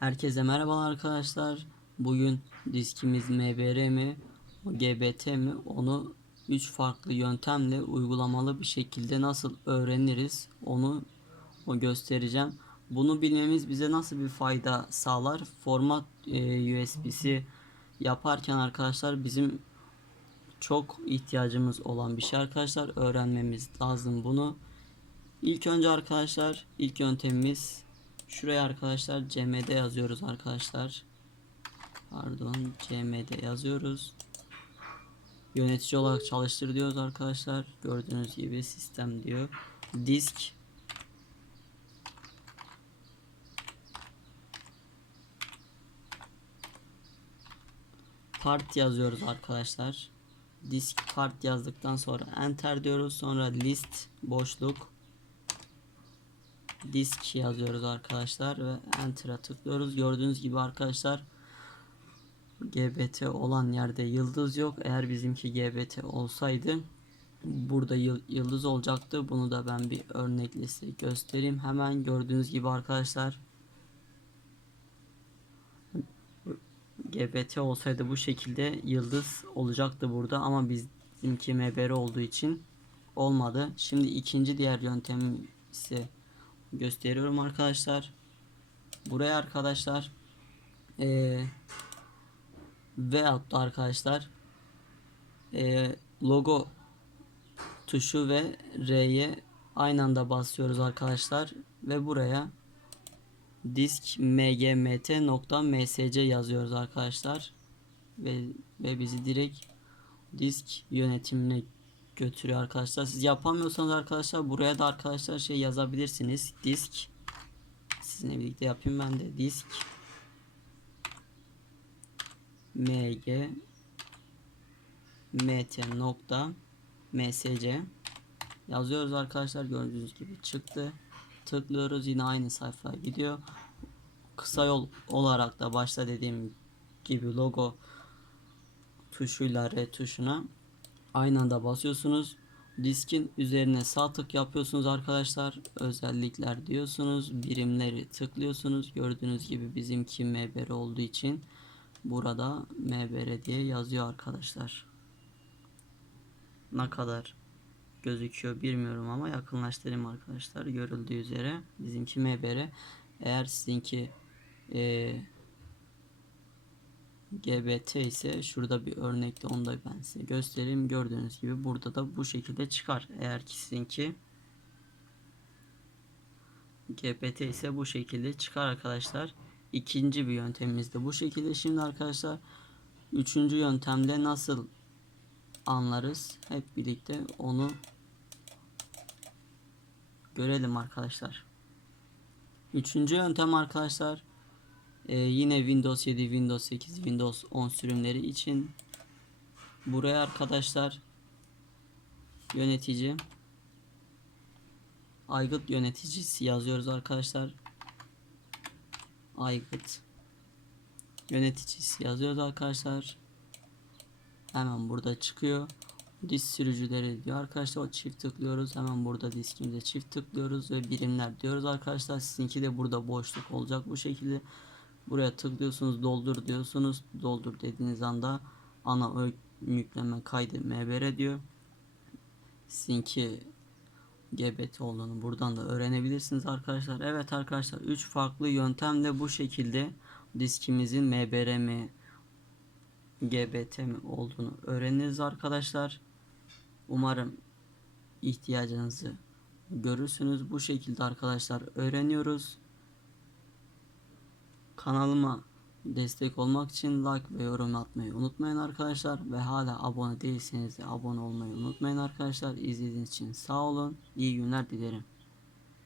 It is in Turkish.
Herkese merhaba arkadaşlar. Bugün diskimiz MBR mi, GBT mi onu 3 farklı yöntemle uygulamalı bir şekilde nasıl öğreniriz onu o göstereceğim. Bunu bilmemiz bize nasıl bir fayda sağlar? Format e, USB'si yaparken arkadaşlar bizim çok ihtiyacımız olan bir şey arkadaşlar. Öğrenmemiz lazım bunu. İlk önce arkadaşlar ilk yöntemimiz şuraya arkadaşlar cmd yazıyoruz arkadaşlar. Pardon cmd yazıyoruz. Yönetici olarak çalıştır diyoruz arkadaşlar. Gördüğünüz gibi sistem diyor. Disk part yazıyoruz arkadaşlar. Disk part yazdıktan sonra enter diyoruz. Sonra list boşluk disk yazıyoruz arkadaşlar ve enter'a tıklıyoruz. Gördüğünüz gibi arkadaşlar GBT olan yerde yıldız yok. Eğer bizimki GBT olsaydı burada yıldız olacaktı. Bunu da ben bir örnekle size göstereyim. Hemen gördüğünüz gibi arkadaşlar GBT olsaydı bu şekilde yıldız olacaktı burada ama bizimki MBR olduğu için olmadı. Şimdi ikinci diğer yöntem ise gösteriyorum arkadaşlar. Buraya arkadaşlar e, veyahut da arkadaşlar e, logo tuşu ve R'ye aynı anda basıyoruz arkadaşlar ve buraya disk mgmt.msc yazıyoruz arkadaşlar ve, ve bizi direkt disk yönetimine götürüyor arkadaşlar. Siz yapamıyorsanız arkadaşlar buraya da arkadaşlar şey yazabilirsiniz. Disk. Sizinle birlikte yapayım ben de. Disk. Mg mt nokta msc yazıyoruz arkadaşlar. Gördüğünüz gibi çıktı. Tıklıyoruz. Yine aynı sayfaya gidiyor. Kısa yol olarak da başta dediğim gibi logo tuşuyla R tuşuna aynı anda basıyorsunuz. Diskin üzerine sağ tık yapıyorsunuz arkadaşlar. Özellikler diyorsunuz. Birimleri tıklıyorsunuz. Gördüğünüz gibi bizimki MBR olduğu için burada MBR diye yazıyor arkadaşlar. Ne kadar gözüküyor bilmiyorum ama yakınlaştırayım arkadaşlar. Görüldüğü üzere bizimki MBR. Eğer sizinki eee GBT ise şurada bir örnekte onu da ben size göstereyim. Gördüğünüz gibi burada da bu şekilde çıkar. Eğer ki sizinki GPT ise bu şekilde çıkar arkadaşlar. İkinci bir yöntemimiz de bu şekilde. Şimdi arkadaşlar üçüncü yöntemde nasıl anlarız? Hep birlikte onu görelim arkadaşlar. Üçüncü yöntem arkadaşlar ee, yine Windows 7, Windows 8, Windows 10 sürümleri için buraya arkadaşlar yönetici aygıt yöneticisi yazıyoruz arkadaşlar. Aygıt yöneticisi yazıyoruz arkadaşlar. Hemen burada çıkıyor. Disk sürücüleri diyor arkadaşlar. O çift tıklıyoruz. Hemen burada diskimize çift tıklıyoruz ve birimler diyoruz arkadaşlar. Sizinki de burada boşluk olacak bu şekilde. Buraya tıklıyorsunuz doldur diyorsunuz. Doldur dediğiniz anda ana yükleme kaydı MBR diyor. Sizinki GBT olduğunu buradan da öğrenebilirsiniz arkadaşlar. Evet arkadaşlar 3 farklı yöntemle bu şekilde diskimizin MBR mi GBT mi olduğunu öğreniriz arkadaşlar. Umarım ihtiyacınızı görürsünüz. Bu şekilde arkadaşlar öğreniyoruz. Kanalıma destek olmak için like ve yorum atmayı unutmayın arkadaşlar. Ve hala abone değilseniz de abone olmayı unutmayın arkadaşlar. İzlediğiniz için sağ olun. İyi günler dilerim.